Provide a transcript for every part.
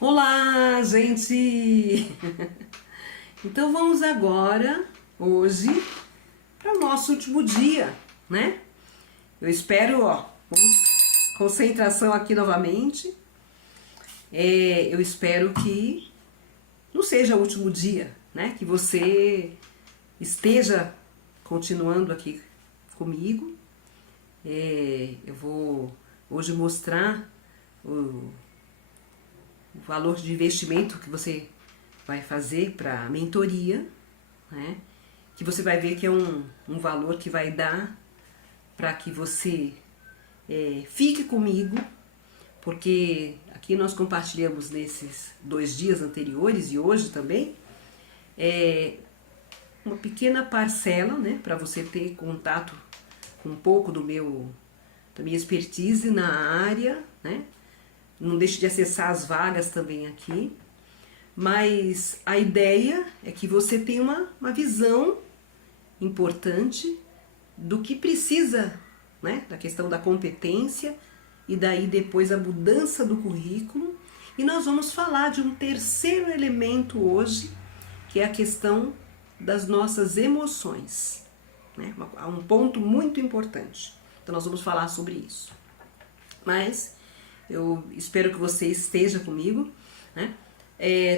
Olá, gente! Então vamos agora, hoje, para o nosso último dia, né? Eu espero, vamos, concentração aqui novamente. Eu espero que não seja o último dia, né? Que você esteja continuando aqui comigo. Eu vou hoje mostrar o valor de investimento que você vai fazer para a mentoria, né? Que você vai ver que é um valor que vai dar para que você fique comigo, porque aqui nós compartilhamos nesses 2 dias anteriores e hoje também uma pequena parcela, né, para você ter contato com um pouco da minha expertise na área, né? Não deixe de acessar as vagas também aqui. Mas a ideia é que você tenha uma visão importante do que precisa, né? Da questão da competência e daí depois a mudança do currículo. E nós vamos falar de um terceiro elemento hoje, que é a questão das nossas emoções, né? Um ponto muito importante. Então nós vamos falar sobre isso. Mas eu espero que você esteja comigo, né?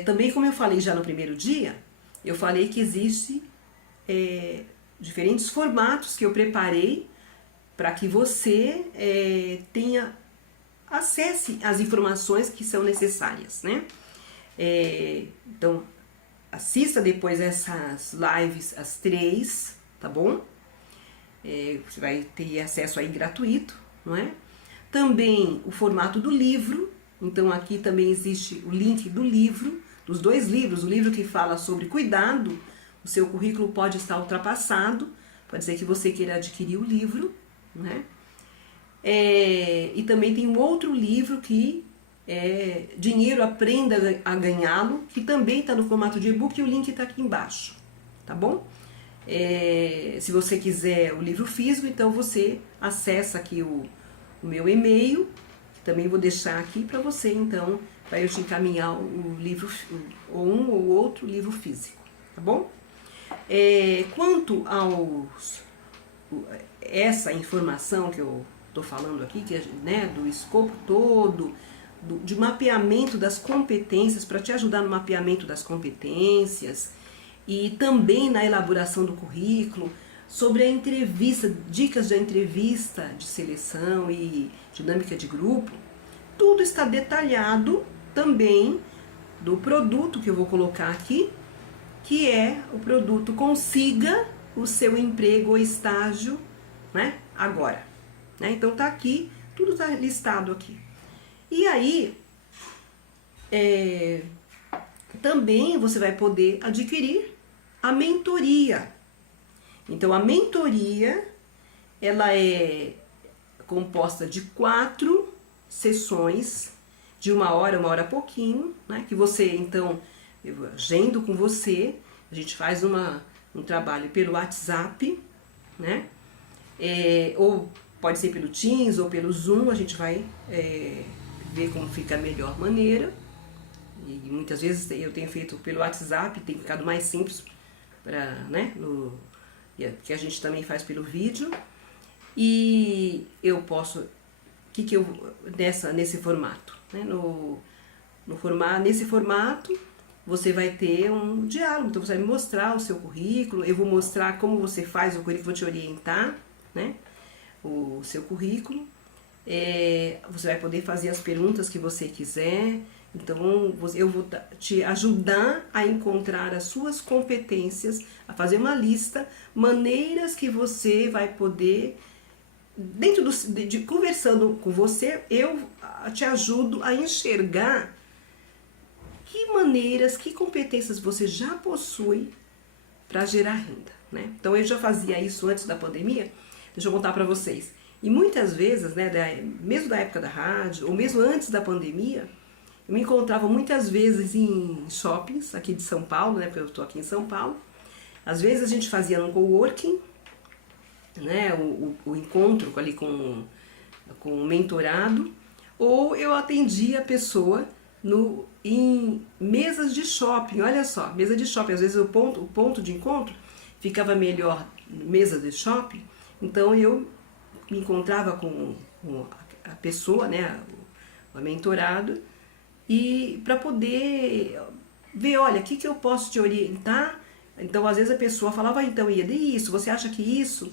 Também, como eu falei já no primeiro dia, eu falei que existe diferentes formatos que eu preparei para que você acesse as informações que são necessárias, né? Então, assista depois essas lives às 3, tá bom? Você vai ter acesso aí gratuito, não é? Também o formato do livro, então aqui também existe o link do livro, dos 2 livros, o livro que fala sobre cuidado, o seu currículo pode estar ultrapassado, pode ser que você queira adquirir o livro, né? E também tem um outro livro que é Dinheiro Aprenda a Ganhá-lo, que também está no formato de e-book e o link está aqui embaixo, tá bom? Se você quiser o livro físico, então você acessa aqui o meu e-mail, que também vou deixar aqui para você, então, para eu te encaminhar o livro, ou um ou outro livro físico, tá bom? Quanto essa informação que eu estou falando aqui, que né, do escopo todo, de mapeamento das competências, para te ajudar no mapeamento das competências e também na elaboração do currículo, sobre a entrevista, dicas de entrevista de seleção e dinâmica de grupo, tudo está detalhado também do produto que eu vou colocar aqui, que é o produto Consiga o Seu Emprego ou Estágio, né, agora. Né? Então tá aqui, tudo está listado aqui. E aí, também você vai poder adquirir a mentoria. Então a mentoria, ela é composta de 4 sessões de 1 hora pouquinho, né? Que você, então, eu agendo com você, a gente faz um trabalho pelo WhatsApp, né? Ou pode ser pelo Teams ou pelo Zoom, a gente vai ver como fica a melhor maneira. E muitas vezes eu tenho feito pelo WhatsApp, tem ficado mais simples para, né, que a gente também faz pelo vídeo. E eu posso, nesse formato, né, nesse formato você vai ter um diálogo, então você vai me mostrar o seu currículo, eu vou mostrar como você faz o currículo, vou te orientar, né, o seu currículo. Você vai poder fazer as perguntas que você quiser. Então eu vou te ajudar a encontrar as suas competências, a fazer uma lista, maneiras que você vai poder, dentro de conversando com você, eu te ajudo a enxergar que maneiras, que competências você já possui para gerar renda, né? Então eu já fazia isso antes da pandemia, deixa eu contar para vocês. E muitas vezes, né, mesmo da época da rádio, ou mesmo antes da pandemia, eu me encontrava muitas vezes em shoppings aqui de São Paulo, né, porque eu estou aqui em São Paulo. Às vezes a gente fazia um coworking, né, o encontro ali com o mentorado, ou eu atendia a pessoa em mesas de shopping. Olha só, mesa de shopping. Às vezes o ponto de encontro ficava melhor mesa de shopping. Então eu me encontrava com a pessoa, né, o mentorado, e para poder ver, olha, o que eu posso te orientar. Então, às vezes a pessoa falava, então, Ieda, isso, você acha que isso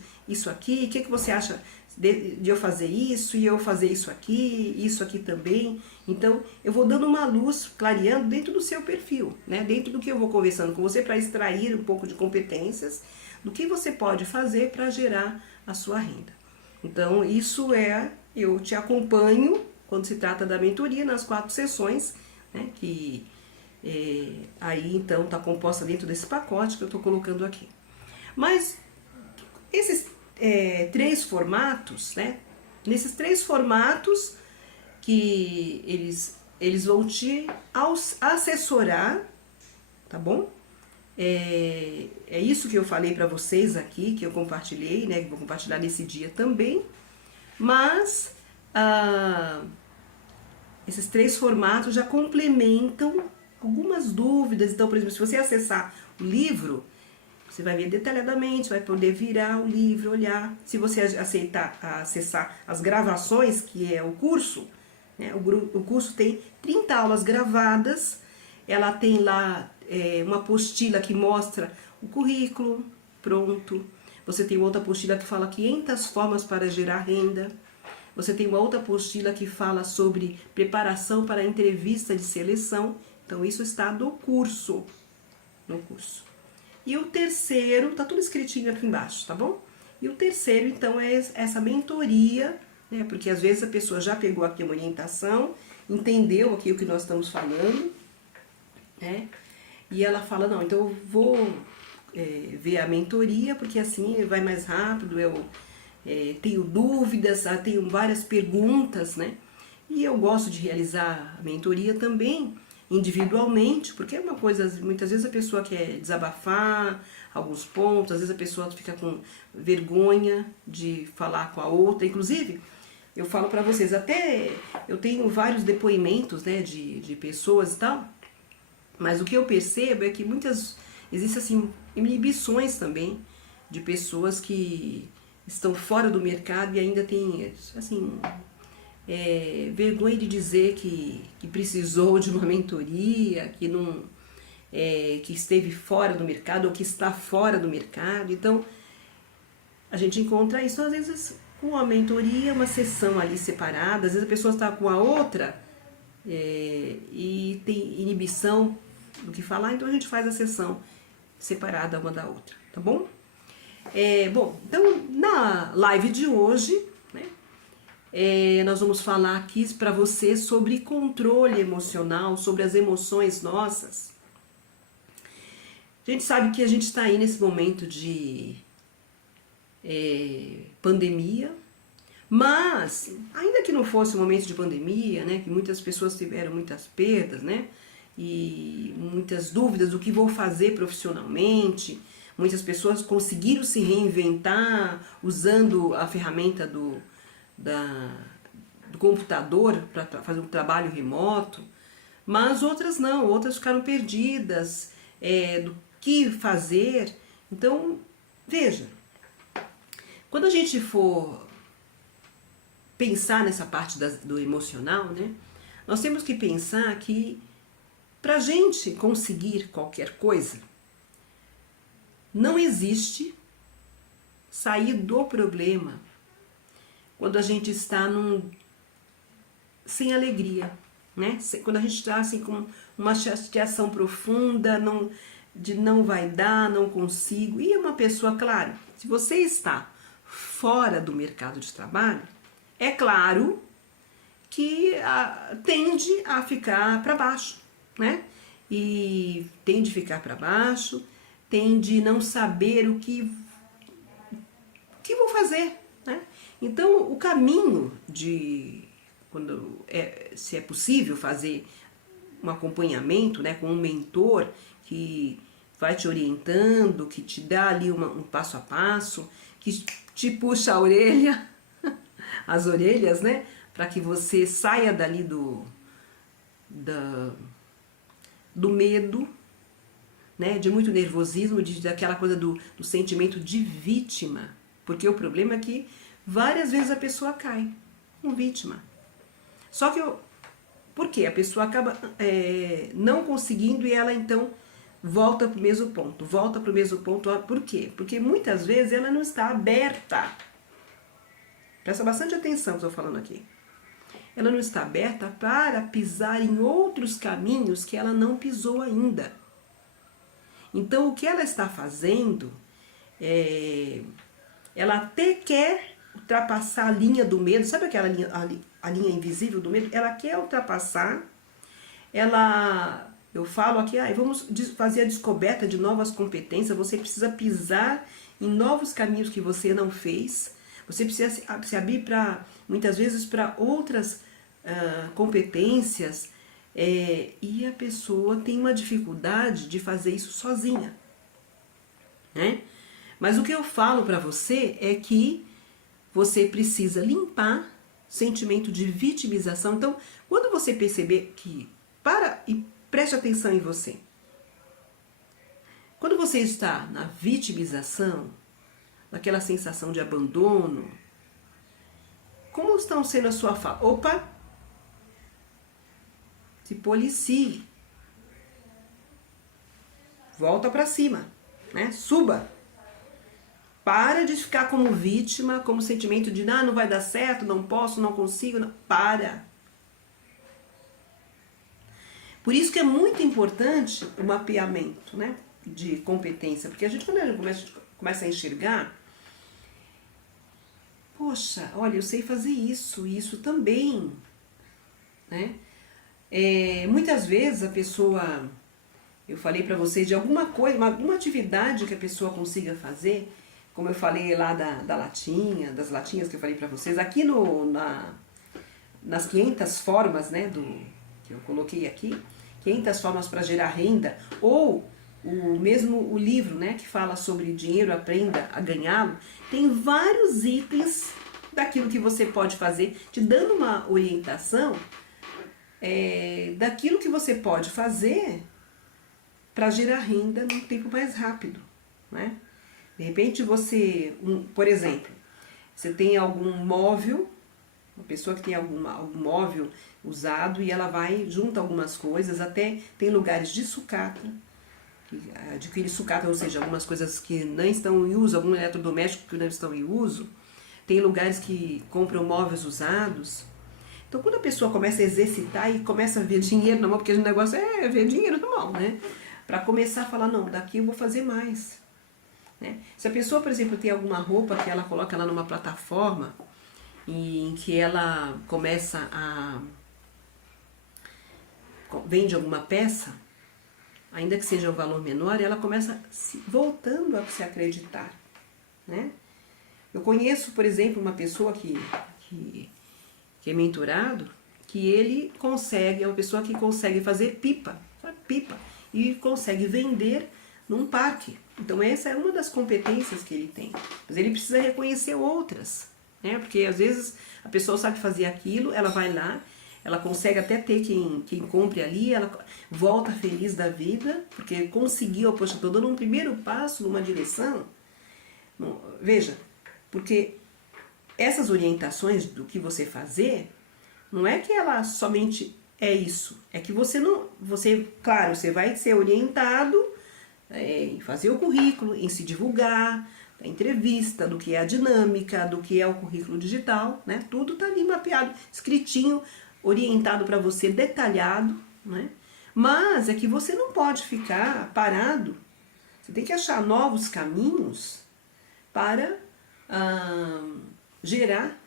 aqui, o que você acha de eu fazer isso, e eu fazer isso aqui também. Então, eu vou dando uma luz, clareando dentro do seu perfil, né? Dentro do que eu vou conversando com você para extrair um pouco de competências do que você pode fazer para gerar a sua renda. Então, isso eu te acompanho quando se trata da mentoria nas 4 sessões, né? Que aí então está composta dentro desse pacote que eu estou colocando aqui. Mas esses 3 formatos, né? Nesses 3 formatos que eles vão te assessorar, tá bom? É isso que eu falei para vocês aqui, que eu compartilhei, né? Que vou compartilhar nesse dia também. Mas esses 3 formatos já complementam algumas dúvidas. Então, por exemplo, se você acessar o livro, você vai ver detalhadamente, vai poder virar o livro, olhar. Se você acessar as gravações, que é o curso, né? O curso tem 30 aulas gravadas, ela tem lá uma apostila que mostra o currículo pronto, você tem outra apostila que fala 500 formas para gerar renda, você tem uma outra apostila que fala sobre preparação para a entrevista de seleção. Então, isso está no curso. E o terceiro, tá tudo escritinho aqui embaixo, tá bom? E o terceiro, então, é essa mentoria, né? Porque às vezes a pessoa já pegou aqui uma orientação, entendeu aqui o que nós estamos falando, né? E ela fala, não, então eu vou ver a mentoria, porque assim vai mais rápido, eu tenho dúvidas, tenho várias perguntas, né? E eu gosto de realizar a mentoria também individualmente, porque é uma coisa, muitas vezes a pessoa quer desabafar alguns pontos, às vezes a pessoa fica com vergonha de falar com a outra. Inclusive, eu falo para vocês, até eu tenho vários depoimentos, né, de pessoas e tal, mas o que eu percebo é que existem assim, inibições também de pessoas que estão fora do mercado e ainda tem, assim, vergonha de dizer que precisou de uma mentoria, que esteve fora do mercado ou que está fora do mercado. Então, a gente encontra isso às vezes com a mentoria, uma sessão ali separada, às vezes a pessoa está com a outra e tem inibição do que falar, então a gente faz a sessão separada uma da outra, tá bom? Bom, então na live de hoje, nós vamos falar aqui para você sobre controle emocional, sobre as emoções nossas. A gente sabe que a gente está aí nesse momento de pandemia, mas ainda que não fosse um momento de pandemia, né, que muitas pessoas tiveram muitas perdas, né, e muitas dúvidas do que vou fazer profissionalmente, muitas pessoas conseguiram se reinventar usando a ferramenta do computador para fazer um trabalho remoto, mas outras não, outras ficaram perdidas do que fazer. Então, veja, quando a gente for pensar nessa parte do emocional, né, nós temos que pensar que para a gente conseguir qualquer coisa, não existe sair do problema quando a gente está sem alegria, né? Quando a gente está assim com uma chateação profunda, de não vai dar, não consigo. E uma pessoa, claro, se você está fora do mercado de trabalho, é claro que tende a ficar para baixo, né? E tende a ficar para baixo, tende a não saber o que vou fazer, né? Então, o caminho se é possível fazer um acompanhamento, né, com um mentor que vai te orientando, que te dá ali um passo a passo, que te puxa a orelha, as orelhas, né, para que você saia dali do medo, né, de muito nervosismo, daquela coisa do sentimento de vítima. Porque o problema é que várias vezes a pessoa cai como vítima. Só que por quê? A pessoa acaba não conseguindo e ela então volta para o mesmo ponto. Volta para o mesmo ponto. Por quê? Porque muitas vezes ela não está aberta. Presta bastante atenção no que eu estou falando aqui. Ela não está aberta para pisar em outros caminhos que ela não pisou ainda. Então, o que ela está fazendo, ela até quer ultrapassar a linha do medo. Sabe aquela linha, a linha invisível do medo? Ela quer ultrapassar. Eu falo aqui, vamos fazer a descoberta de novas competências. Você precisa pisar em novos caminhos que você não fez. Você precisa se abrir muitas vezes para outras competências, e a pessoa tem uma dificuldade de fazer isso sozinha, né? Mas o que eu falo para você é que você precisa limpar sentimento de vitimização. Então, quando você perceber para e preste atenção em você. Quando você está na vitimização, naquela sensação de abandono, como estão sendo a sua fala? Opa! Se policie. Volta para cima, né? Suba. Para de ficar como vítima, como sentimento de não vai dar certo, não posso, não consigo. Não. Para. Por isso que é muito importante o mapeamento, né, de competência. Porque quando a gente começa a enxergar, poxa, olha, eu sei fazer isso, e isso também, né? Muitas vezes a pessoa, eu falei para vocês de alguma coisa, alguma atividade que a pessoa consiga fazer, como eu falei lá das latinhas que eu falei para vocês, aqui nas 500 formas, né, que eu coloquei aqui, 500 formas para gerar renda, ou o livro, né, que fala sobre dinheiro, aprenda a ganhá-lo, tem vários itens daquilo que você pode fazer, te dando uma orientação daquilo que você pode fazer para gerar renda num tempo mais rápido, né? De repente você, por exemplo, você tem algum móvel, uma pessoa que tem algum móvel usado e ela junta algumas coisas, até tem lugares de sucata, adquire sucata, ou seja, algumas coisas que não estão em uso, algum eletrodoméstico que não estão em uso, tem lugares que compram móveis usados. Então, quando a pessoa começa a exercitar e começa a ver dinheiro na mão, porque o negócio é ver dinheiro na mão, né? Para começar a falar, não, daqui eu vou fazer mais. Né? Se a pessoa, por exemplo, tem alguma roupa que ela coloca lá numa plataforma, em que ela vende alguma peça, ainda que seja um valor menor, ela começa voltando a se acreditar, né? Eu conheço, por exemplo, uma pessoa que é mentorado, que ele consegue, é uma pessoa que consegue fazer pipa, e consegue vender num parque. Então essa é uma das competências que ele tem. Mas ele precisa reconhecer outras, né? Porque às vezes a pessoa sabe fazer aquilo, ela vai lá, ela consegue até ter quem compre ali, ela volta feliz da vida, porque conseguiu, poxa, estou dando um primeiro passo numa direção. Bom, veja, porque essas orientações do que você fazer, não é que ela somente é isso, é que claro, você vai ser orientado em fazer o currículo, em se divulgar, a entrevista, do que é a dinâmica, do que é o currículo digital, né? Tudo tá ali mapeado, escritinho, orientado para você, detalhado, né? Mas é que você não pode ficar parado, você tem que achar novos caminhos para gerar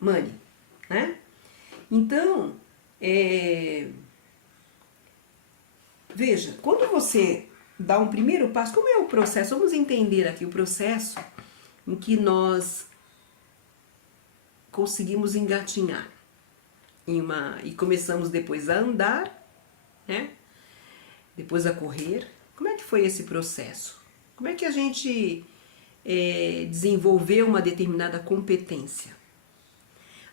money, né? Então, veja, quando você dá um primeiro passo, como é o processo? Vamos entender aqui o processo em que nós conseguimos engatinhar e começamos depois a andar, né? Depois a correr. Como é que foi esse processo? Como é que a gente desenvolveu uma determinada competência?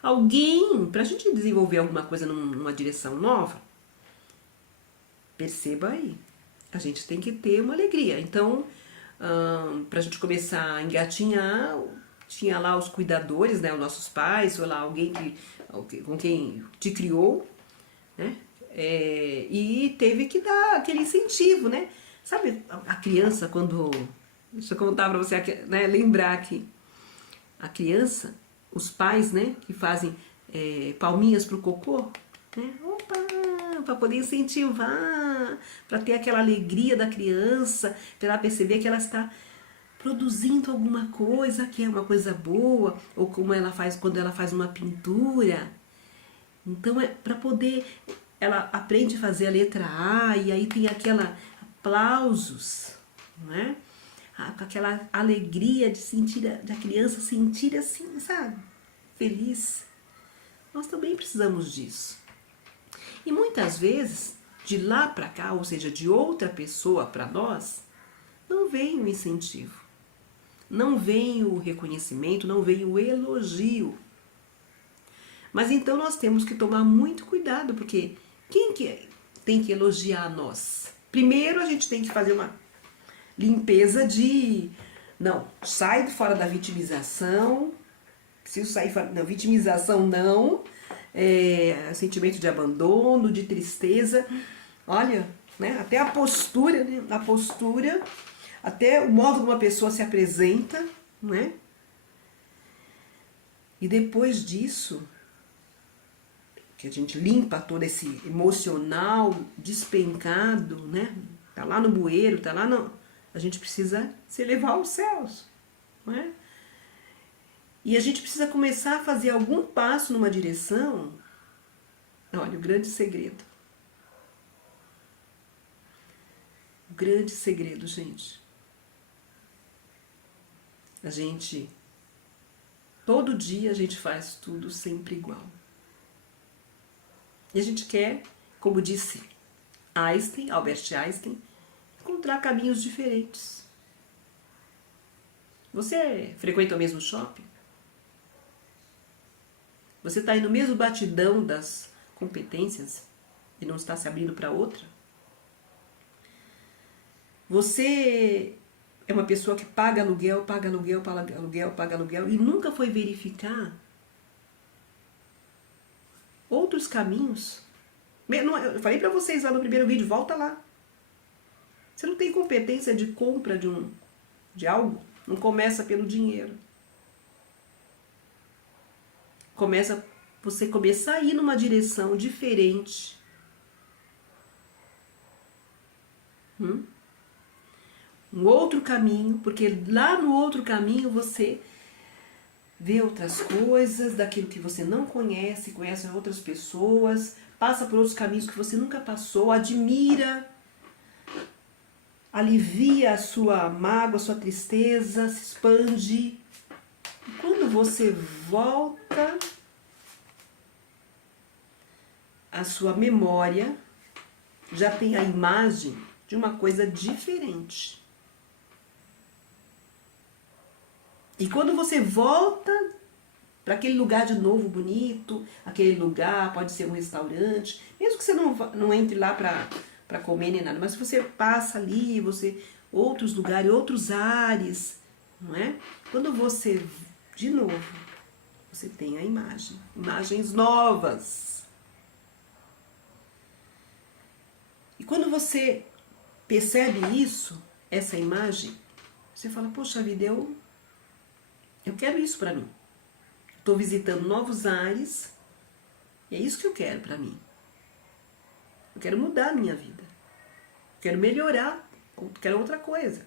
Alguém, para a gente desenvolver alguma coisa numa direção nova, perceba aí, a gente tem que ter uma alegria. Então, para a gente começar a engatinhar, tinha lá os cuidadores, né, os nossos pais, ou lá alguém com quem te criou, né, e teve que dar aquele incentivo, né? Sabe a criança quando... Deixa eu contar para você, né, lembrar que a criança, os pais, né, que fazem palminhas pro cocô, né, opa, para poder incentivar, para ter aquela alegria da criança, para ela perceber que ela está produzindo alguma coisa que é uma coisa boa, ou como ela faz quando ela faz uma pintura. Então é para poder, ela aprende a fazer a letra A e aí tem aquela aplausos, não é? Aquela alegria de sentir, da criança sentir assim, sabe? Feliz. Nós também precisamos disso. E muitas vezes, de lá para cá, ou seja, de outra pessoa para nós, não vem o incentivo, não vem o reconhecimento, não vem o elogio. Mas então nós temos que tomar muito cuidado, porque quem que tem que elogiar nós? Primeiro a gente tem que fazer uma limpeza de... Não, sai fora da vitimização, preciso sair fora... Não, vitimização não, sentimento de abandono, de tristeza. Olha, né, até a postura, né, a postura, até o modo como uma pessoa se apresenta, né? E depois disso, que a gente limpa todo esse emocional despencado, né? Tá lá no bueiro, tá lá no... A gente precisa se elevar aos céus, não é? E a gente precisa começar a fazer algum passo numa direção. Olha, o grande segredo. O grande segredo, gente. A gente... Todo dia a gente faz tudo sempre igual. E a gente quer, como disse Einstein, Albert Einstein, encontrar caminhos diferentes. Você frequenta o mesmo shopping? Você está aí no mesmo batidão das competências e não está se abrindo para outra? Você é uma pessoa que paga aluguel, paga aluguel, paga aluguel, paga aluguel e nunca foi verificar outros caminhos? Eu falei para vocês lá no primeiro vídeo, volta lá. Você não tem competência de compra de algo? Não começa pelo dinheiro. Você começar a ir numa direção diferente. Um outro caminho, porque lá no outro caminho você vê outras coisas, daquilo que você não conhece, conhece outras pessoas, passa por outros caminhos que você nunca passou, admira, alivia a sua mágoa, a sua tristeza, se expande. E quando você volta, a sua memória já tem a imagem de uma coisa diferente. E quando você volta para aquele lugar de novo bonito, aquele lugar pode ser um restaurante, mesmo que você não entre lá para comer nem nada, mas se você passa ali, outros lugares, outros ares, não é? Quando você, de novo, você tem a imagem, imagens novas. E quando você percebe isso, essa imagem, você fala, poxa vida, eu quero isso para mim. Estou visitando novos ares e é isso que eu quero para mim. Eu quero mudar a minha vida. Quero melhorar. Quero outra coisa.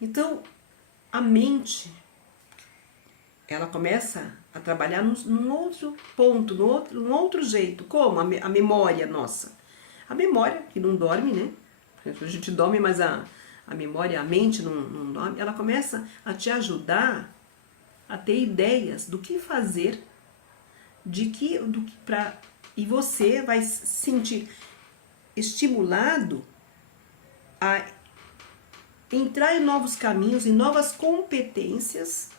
Então, a mente, ela começa a trabalhar num outro ponto, num outro jeito. Como? A memória nossa. A memória, que não dorme, né? A gente dorme, mas a memória, a mente não dorme. Ela começa a te ajudar a ter ideias do que fazer, e você vai se sentir estimulado a entrar em novos caminhos, em novas competências,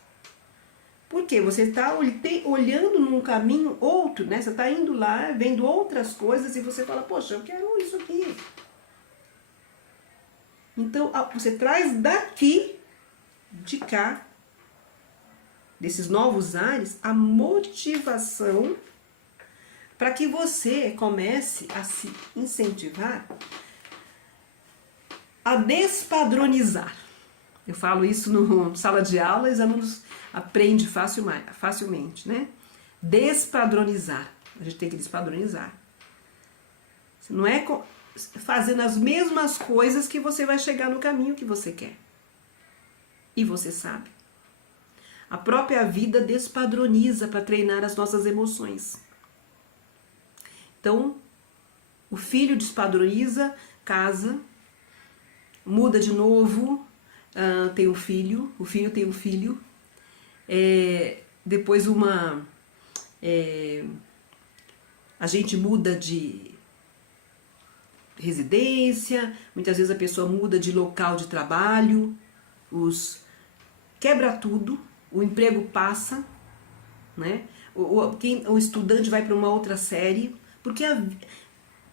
Porque você está olhando num caminho outro, né? Você está indo lá, vendo outras coisas e você fala, poxa, eu quero isso aqui. Então, você traz daqui, de cá, desses novos ares, a motivação para que você comece a se incentivar a despadronizar. Eu falo isso no sala de aula, os alunos aprendem facilmente, né? Despadronizar. A gente tem que despadronizar. Não é fazendo as mesmas coisas que você vai chegar no caminho que você quer. E você sabe. A própria vida despadroniza para treinar as nossas emoções. Então, o filho despadroniza, casa, muda de novo, tem um filho, o filho tem um filho, depois a gente muda de residência, muitas vezes a pessoa muda de local de trabalho, quebra tudo, o emprego passa, né? O estudante vai para uma outra série, porque há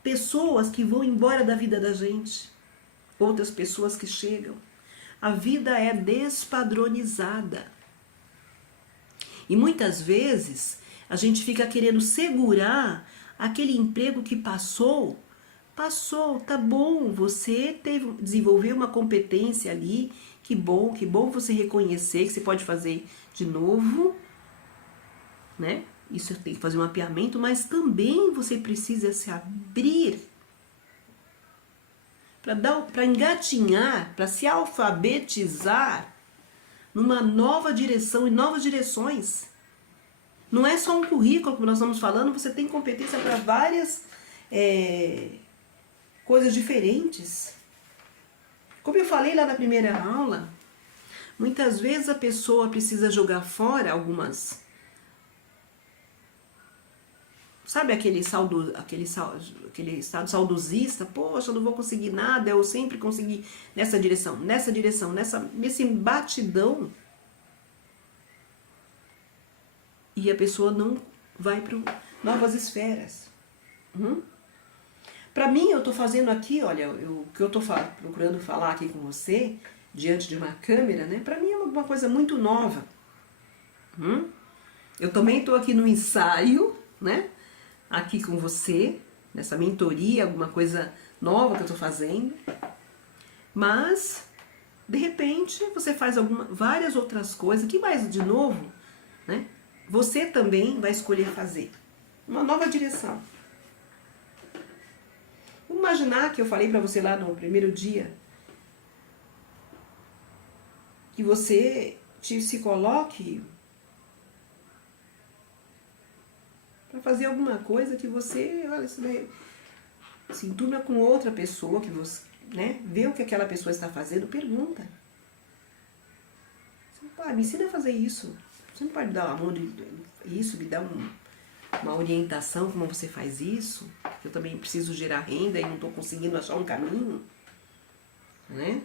pessoas que vão embora da vida da gente, outras pessoas que chegam. A vida é despadronizada. E muitas vezes a gente fica querendo segurar aquele emprego que passou, tá bom, você desenvolveu uma competência ali, que bom você reconhecer que você pode fazer de novo, né? Isso tem que fazer um mapeamento, mas também você precisa se abrir para engatinhar, para se alfabetizar numa nova direção e novas direções. Não é só um currículo, como nós estamos falando, você tem competência para várias coisas diferentes. Como eu falei lá na primeira aula, muitas vezes a pessoa precisa jogar fora algumas. Sabe aquele estado saudosista? Poxa, eu não vou conseguir nada, eu sempre consegui nessa direção, nesse batidão. E a pessoa não vai para novas esferas. Para mim, eu estou fazendo aqui, olha, o que eu estou procurando falar aqui com você, diante de uma câmera, né? Para mim é uma coisa muito nova. Eu também estou aqui no ensaio, né? Aqui com você, nessa mentoria, alguma coisa nova que eu estou fazendo. Mas, de repente, você faz várias outras coisas, que mais de novo, né? Você também vai escolher fazer uma nova direção. Vamos imaginar que eu falei para você lá no primeiro dia que você se coloque para fazer alguma coisa que você, olha, se enturma com outra pessoa, que você, né, vê o que aquela pessoa está fazendo, pergunta. Você, me ensina a fazer isso. Você não pode dar uma mão isso, me dar uma orientação como você faz isso? Eu também preciso gerar renda e não estou conseguindo achar um caminho, né?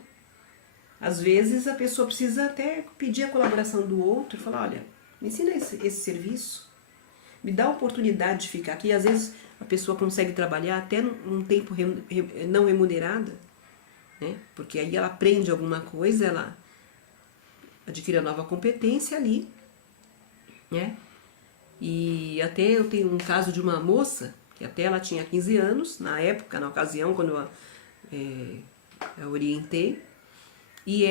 Às vezes a pessoa precisa até pedir a colaboração do outro e falar, olha, me ensina esse serviço, me dá a oportunidade de ficar aqui. Às vezes a pessoa consegue trabalhar até num tempo não remunerado, né? Porque aí ela aprende alguma coisa, ela adquire a nova competência ali, né? E até eu tenho um caso de uma moça, que até ela tinha 15 anos, na época, na ocasião, quando eu orientei, e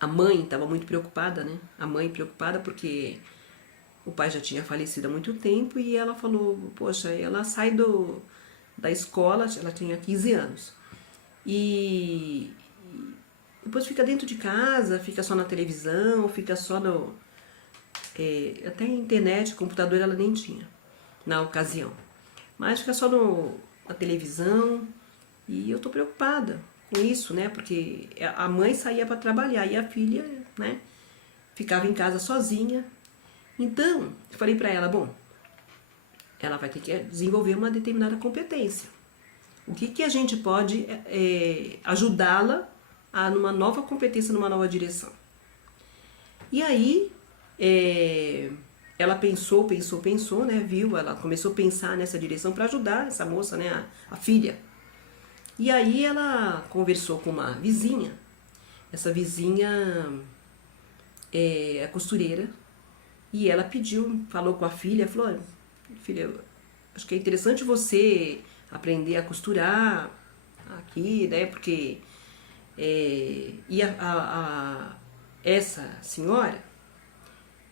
a mãe estava muito preocupada, né? A mãe preocupada porque o pai já tinha falecido há muito tempo e ela falou, poxa, ela sai da escola, ela tinha 15 anos, e depois fica dentro de casa, fica só na televisão, fica só até internet, computador ela nem tinha na ocasião, mas fica só na televisão, e eu tô preocupada com isso, né, porque a mãe saía para trabalhar e a filha, né, ficava em casa sozinha. Então, eu falei para ela, bom, ela vai ter que desenvolver uma determinada competência. O que a gente pode ajudá-la a numa nova competência, numa nova direção? E aí, ela pensou, né? Viu, ela começou a pensar nessa direção para ajudar essa moça, né? A filha. E aí ela conversou com uma vizinha. Essa vizinha é costureira. E ela pediu, falou com a filha, falou: olha, filha, eu acho que é interessante você aprender a costurar aqui, né? Porque essa senhora,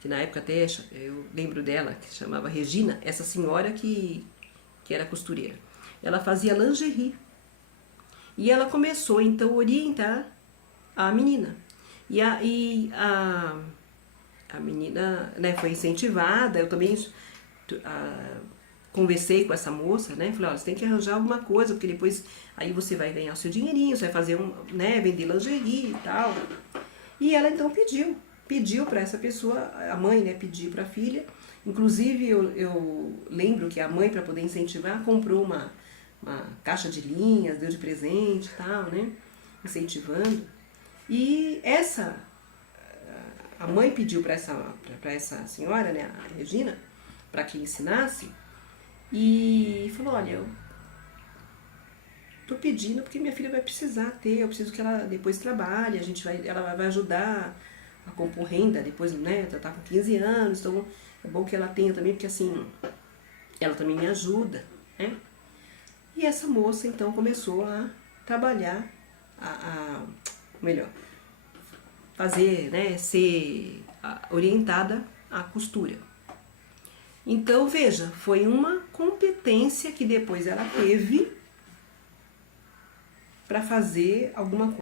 que na época até eu lembro dela, que se chamava Regina, essa senhora que era costureira, ela fazia lingerie. E ela começou então a orientar a menina. A menina, né, foi incentivada. Eu também conversei com essa moça, né? Falei: olha, você tem que arranjar alguma coisa, porque depois aí você vai ganhar o seu dinheirinho, você vai fazer né, vender lingerie e tal. E ela então pediu para essa pessoa, a mãe, né, pediu para a filha. Inclusive eu lembro que a mãe, para poder incentivar, comprou uma caixa de linhas, deu de presente e tal, né? Incentivando. E a mãe pediu para essa senhora, né, a Regina, para que ensinasse, e falou: olha, eu tô pedindo porque minha filha vai precisar ter, eu preciso que ela depois trabalhe, ela vai ajudar a compor renda depois, né? Ela tá com 15 anos, então é bom que ela tenha também, porque assim, ela também me ajuda, né? E essa moça então começou a trabalhar, melhor, fazer, né, ser orientada à costura. Então, veja, foi uma competência que depois ela teve para fazer alguma coisa.